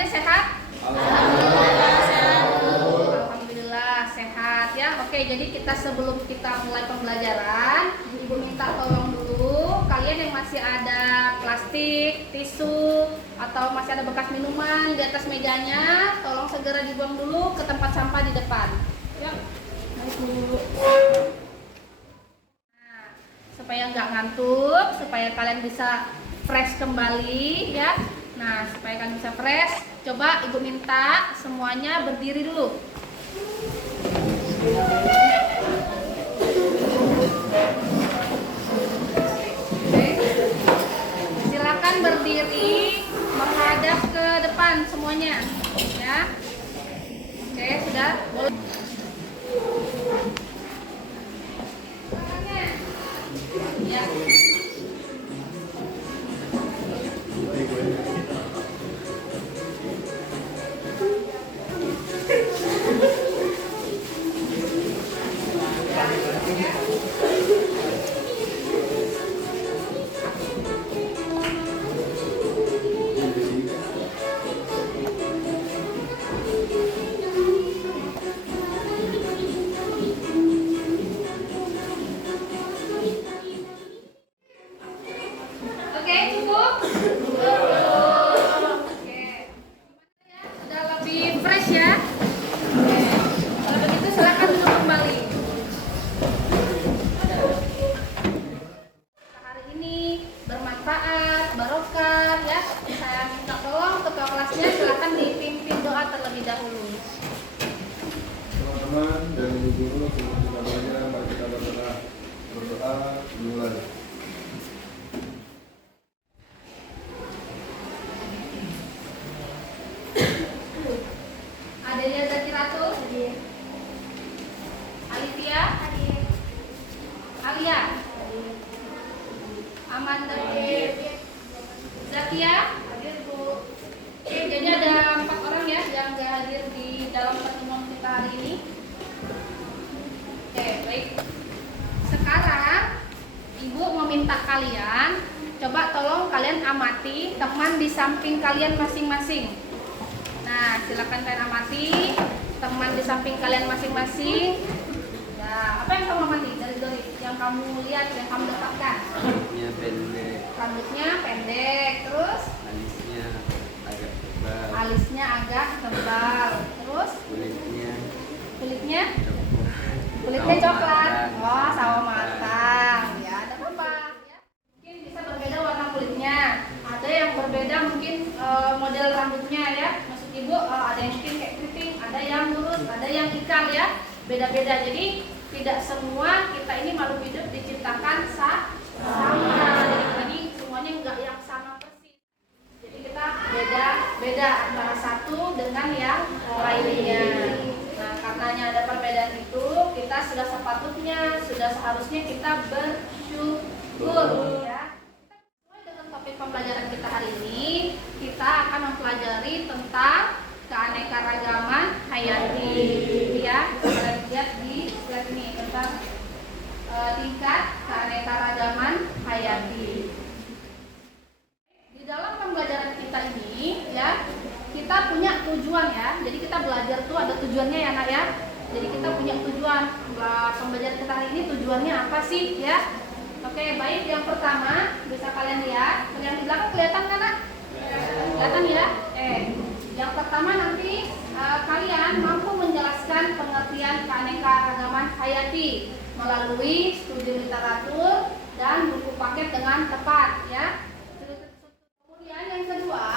semuanya sehat? Alhamdulillah sehat ya. Oke, jadi kita sebelum kita mulai pembelajaran, Ibu minta tolong dulu kalian yang masih ada plastik, tisu, atau masih ada bekas minuman di atas mejanya, tolong segera dibuang dulu ke tempat sampah di depan. Ya, naik dulu. Nah, supaya nggak ngantuk, supaya kalian bisa fresh kembali ya. Nah, supaya kalian bisa fresh, coba Ibu minta semuanya berdiri dulu. Oke. Silakan berdiri menghadap ke depan semuanya ya. Oke, sudah boleh. Ya. Oke, cukup? Oke. Sudah lebih fresh ya? Oke. Kalau begitu silakan duduk kembali. Hari ini bermanfaat, barokah ya. Saya minta tolong ketua kelasnya silakan dipimpin doa terlebih dahulu. Teman-teman dan ibu guru sebelum kita belajar, mari kita berdoa dimulai. Adelia Zakiratul hadir. Alifia hadir. Alia hadir. Amanda hadir. Zakia hadir Bu. Oke, jadi ada 4 orang ya yang nggak hadir di dalam pertemuan kita hari ini. Oke, baik. Sekarang Ibu meminta kalian, coba tolong kalian amati teman di samping kalian masing-masing. Nah, silakan kalian amati teman di samping kalian masing-masing. Nah, apa yang kamu amati dari yang kamu lihat, yang kamu dapatkan? Rambutnya pendek, Rambutnya pendek, terus alisnya agak alisnya agak tebal, tebal, terus kulitnya kulitnya coklat, coklat. sawo Wah, matang. sawo matang. Ya, ada apa? Ya. Mungkin bisa berbeda warna kulitnya. Ada yang berbeda mungkin model rambutnya ya. Maksud Ibu ada yang mungkin kayak keriting, ada yang lurus, ada yang ikal ya. Beda-beda. Jadi tidak semua kita ini makhluk hidup diciptakan sama. Jadi semuanya enggak yang sama persis. Jadi kita beda-beda antara satu dengan yang lainnya. Nah, karenanya ada perbedaan itu, kita sudah sepatutnya, sudah seharusnya kita bersyukur ya. Sesuai dengan topik pembelajaran kita hari ini, kita akan mempelajari tentang keanekaragaman hayati ya. Kita lihat di slide ini tentang tingkat keanekaragaman hayati. Di dalam pembelajaran kita ini ya, kita punya tujuan ya. Jadi kita belajar tuh ada tujuannya ya nak ya. Jadi kita punya tujuan. Pembelajaran kita hari ini tujuannya apa sih ya? Oke, baik. Yang pertama bisa kalian lihat. Yang di belakang kelihatan kan nak? Kelihatan ya? Yang pertama nanti kalian mampu menjelaskan pengertian keanekaragaman hayati melalui studi literatur dan buku paket dengan tepat ya. Kemudian yang kedua,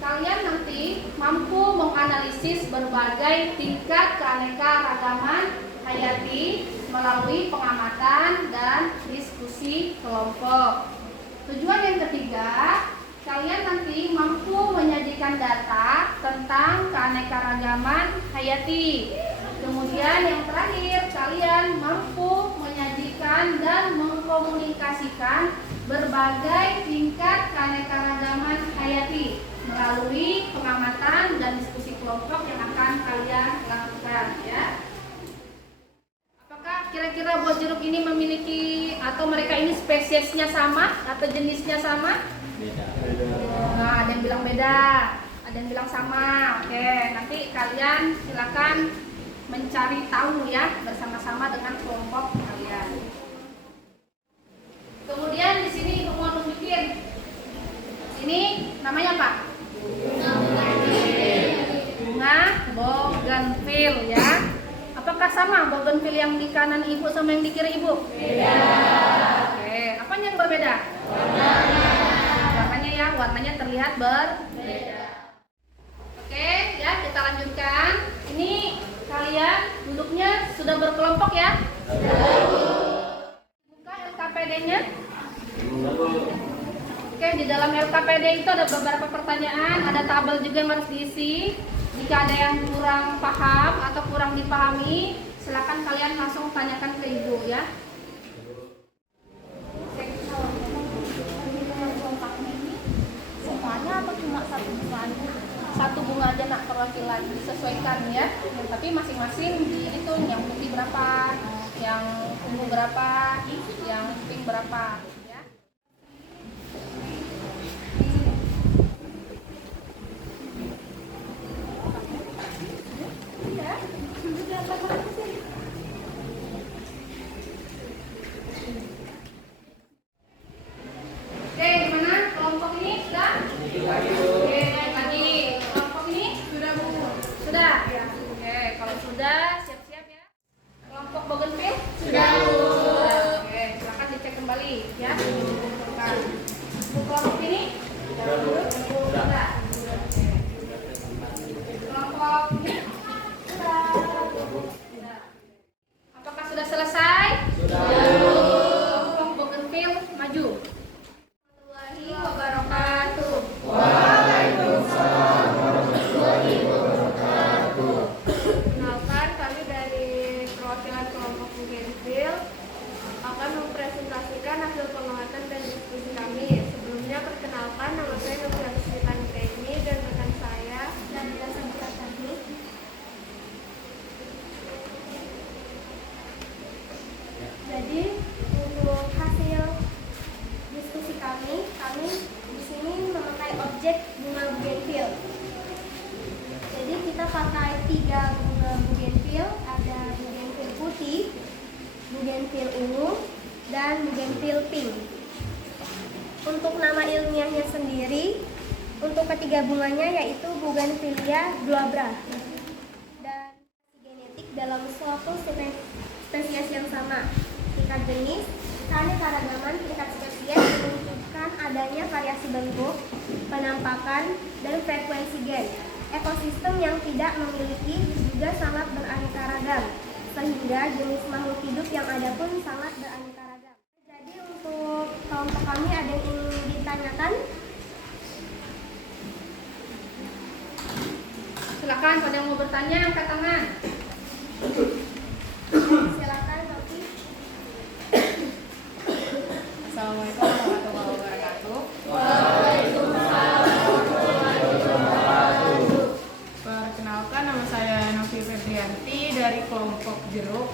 kalian nanti mampu menganalisis berbagai tingkat keanekaragaman hayati melalui pengamatan dan diskusi kelompok. Tujuan yang ketiga, kalian nanti mampu menyajikan data tentang keanekaragaman hayati. Kemudian yang terakhir, kalian mampu menyajikan dan mengkomunikasikan berbagai tingkat keanekaragaman hayati melalui pengamatan dan diskusi kelompok yang akan kalian lakukan ya. Apakah kira-kira buah jeruk ini memiliki atau mereka ini spesiesnya sama atau jenisnya sama? Beda. Beda. Nah, ada yang bilang beda, ada yang bilang sama Oke, nanti kalian silakan mencari tahu ya bersama-sama dengan kelompok kalian. Kemudian di sini Ibu mau nunjukin. Ini namanya apa? Bunga bougainville ya. Apakah sama bougainville yang di kanan Ibu sama yang di kiri Ibu? Beda. Oke, apanya yang berbeda? Warnanya ya, warnanya terlihat berbeda. Oke, ya kita lanjutkan. Ini kalian duduknya sudah berkelompok ya? Buka LKPD-nya. Oke, di dalam LKPD itu ada beberapa pertanyaan, ada tabel juga yang harus diisi. Jika ada yang kurang paham atau kurang dipahami, silakan kalian langsung tanyakan ke Ibu ya. Semuanya atau cuma satu bunga? Satu bunga aja nak perwakilan, disesuaikan ya. Tapi masing-masing dihitung yang putih berapa, yang ungu berapa, yang pink berapa ya. Oke, gimana? Kelompok ini sudah? Oke, lagi. Kelompok ini sudah Bu? Sudah? Ya. Oke, kalau sudah siap-siap ya. Kelompok bougainville? Sudah Bu. Oke, silakan dicek kembali ya. Bukan. Kelompok ini? Sudah Bu. Sudah. Oke. Kelompok ini? Sudah. Sudah. Apakah sudah selesai? Sudah. Kelompok bougainville maju. Warahmatullahi wabarakatuh. Waalaikumsalam warahmatullahi wabarakatuh. Kenalkan, kami dari perwakilan kelompok bougainville akan mempresentasikan hasil pengamatan dan diskusi kami. Sebelumnya perkenalkan, nama saya Nurul Sri Tani dan rekan saya Nabila Sabita Tani. Jadi untuk hasil diskusi kami di sini memakai objek bunga bougainville. Jadi kita pakai 3 bunga bougainville, ada bougainville putih, bougainville ungu, dan bougainville pink. Untuk nama ilmiahnya sendiri, untuk ketiga bunganya yaitu Bougainvillea glabra. Dan genetik dalam suatu spesies yang sama. Tingkat jenis, keanekaragaman tingkat spesies menunjukkan adanya variasi bentuk, penampakan, dan frekuensi gen. Ekosistem yang tidak memiliki juga sangat beraneka ragam, sehingga jenis makhluk hidup yang ada pun sangat beraneka ragam. Jadi untuk kelompok kami ada yang ingin ditanyakan? Silakan, pada yang mau bertanya angkat tangan. Silakan, Sofi. Assalamualaikum warahmatullahi wabarakatuh. Perkenalkan, nama saya Novi Febrianti dari kelompok jeruk.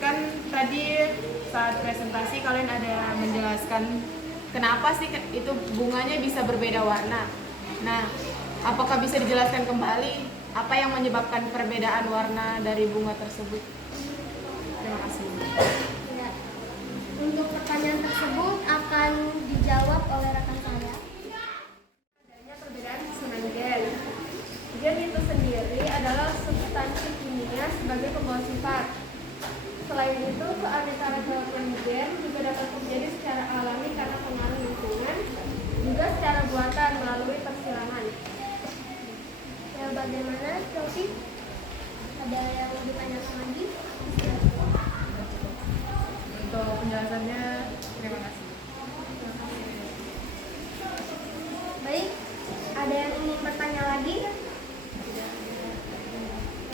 Kan tadi saat presentasi kalian ada menjelaskan kenapa sih itu bunganya bisa berbeda warna. Nah, apakah bisa dijelaskan kembali apa yang menyebabkan perbedaan warna dari bunga tersebut? Terima kasih. Ya. Untuk pertanyaan tersebut akan dijawab oleh rekan saya. Adanya perbedaan susunan gen. Gen itu sendiri adalah substansi kimia sebagai pembawa sifat. Selain itu, keanekaragaman gen juga dapat terjadi secara alami karena pengaruh lingkungan, juga secara buatan melalui persilangan. Ya, bagaimana, Sofi? Ada yang mau ditanyakan lagi? Untuk penjelasannya, terima kasih. Baik, ada yang ingin bertanya lagi?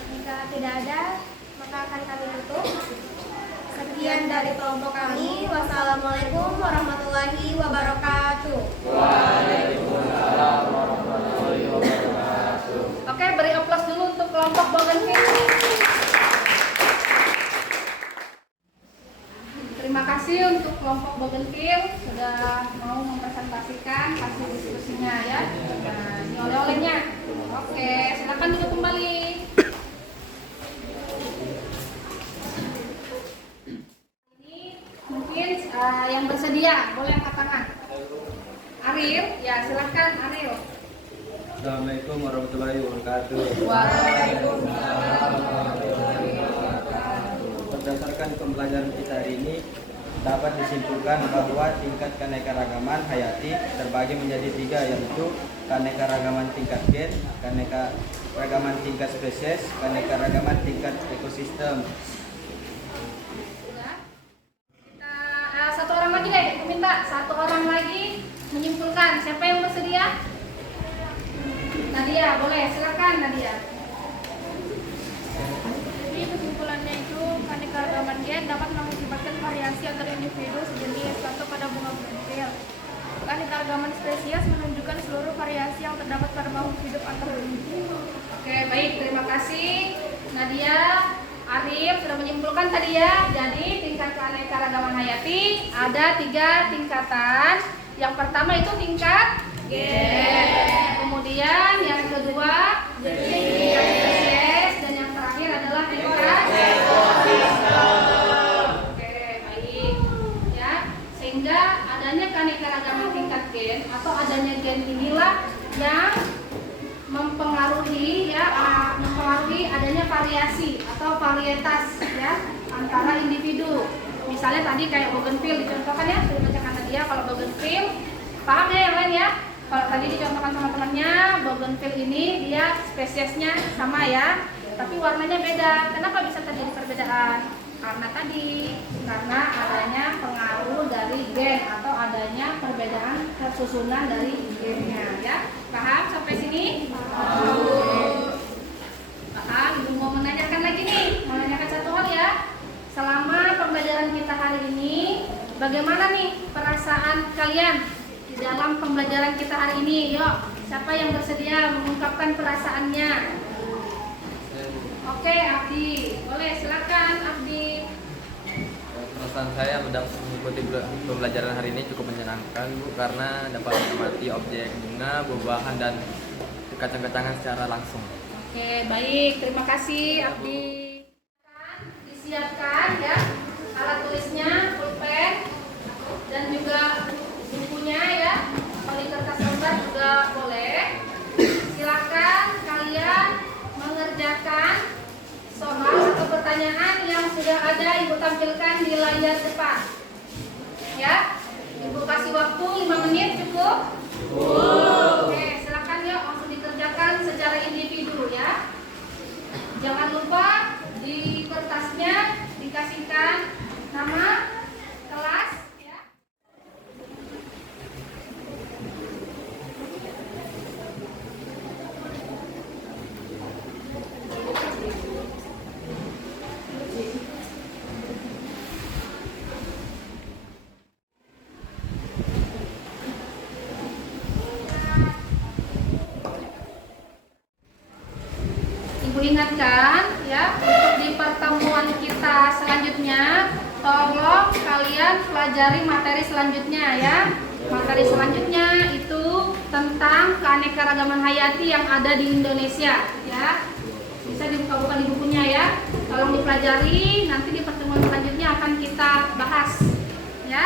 Jika tidak ada, maka akan kami tutup. Sekian dari kelompok kami. Wassalamualaikum warahmatullahi wabarakatuh. Waalaikumsalam warahmatullahi wabarakatuh. Oke, beri aplaus dulu untuk kelompok bougainville. Terima kasih untuk kelompok bougainville sudah mau mempresentasikan hasil diskusinya ya. Nah, ini oleh-olehnya. Assalamualaikum warahmatullahi wabarakatuh. Berdasarkan pembelajaran kita hari ini, dapat disimpulkan bahwa tingkat keanekaragaman hayati terbagi menjadi 3, yaitu keanekaragaman tingkat gen, keanekaragaman tingkat spesies, keanekaragaman tingkat ekosistem. Satu orang lagi deh, aku minta satu orang lagi menyimpulkan. Siapa yang bersedia? Nadia, boleh, silakan Nadia. Jadi kesimpulannya itu keanekaragaman gen dapat mengakibatkan variasi antar individu sejenis contoh pada bunga bugenvil. Keanekaragaman spesies menunjukkan seluruh variasi yang terdapat pada makhluk hidup antar individu. Oke, baik, terima kasih Nadia. Arif sudah menyimpulkan tadi ya. Jadi tingkat keanekaragaman hayati ada 3 tingkatan. Yang pertama itu tingkat gen. Kemudian yang kedua tingkat spesies dan yang terakhir adalah tingkat ekosistem. Oke, baik. Ya, sehingga adanya keanekaragaman tingkat gen atau adanya gen inilah yang mempengaruhi adanya variasi atau varietas ya antara individu. Misalnya tadi kayak bougainville dicontohkan ya, sudah bacakan tadi ya. Kalau bougainville, paham ya yang lain ya? Kalau tadi dicontohkan sama temannya, bougainville ini dia spesiesnya sama ya, tapi warnanya beda. Kenapa bisa terjadi perbedaan? Karena adanya pengaruh dari gen atau adanya perbedaan kesusunan dari gennya ya. Paham sampai sini? Paham? Ibu mau menanyakan lagi nih, mau menanyakan satu hal ya. Selama pembelajaran kita hari ini, bagaimana nih perasaan kalian di dalam pembelajaran kita hari ini? Yuk, siapa yang bersedia mengungkapkan perasaannya? Oke, Abdi, boleh silakan Abdi. Perasaan saya mengikuti pembelajaran hari ini cukup menyenangkan, Bu, karena dapat menikmati objek bunga, buah-buahan, dan kacang-kacangan secara langsung. Oke, baik, terima kasih Abdi. Disiapkan ya alat tulisnya, pulpen, dan juga bukunya ya. Kalau di kertas lembar juga boleh. Silakan kalian mengerjakan soal atau pertanyaan yang sudah ada Ibu tampilkan di layar depan. Ya, Ibu kasih waktu 5 menit cukup? Oke, silakan ya langsung dikerjakan secara individu ya. Jangan lupa di kertasnya dikasihkan nama, kelas ya. Ibu ingatkan ya, untuk di pertemuan kita selanjutnya tolong kalian pelajari materi selanjutnya ya. Materi selanjutnya itu tentang keanekaragaman hayati yang ada di Indonesia ya. Bisa dibuka-buka di bukunya ya. Tolong dipelajari, nanti di pertemuan selanjutnya akan kita bahas ya.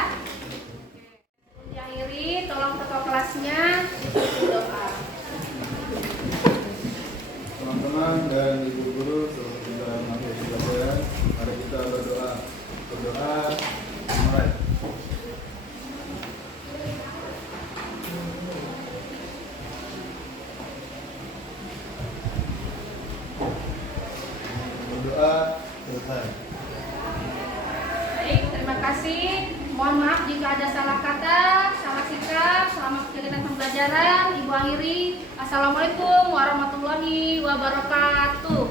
Diakhiri, tolong ketua kelasnya ditutup doa. Teman-teman dan ibu guru sebelum kita mengakhiri pelajaran, mari kita berdoa. Berdoa dimulai. Berdoa selesai. Baik, terima kasih. Mohon maaf jika ada salah kata, salah sikap. Selamat kegiatan pembelajaran. Ibu akhiri. Assalamualaikum warahmatullahi wabarakatuh.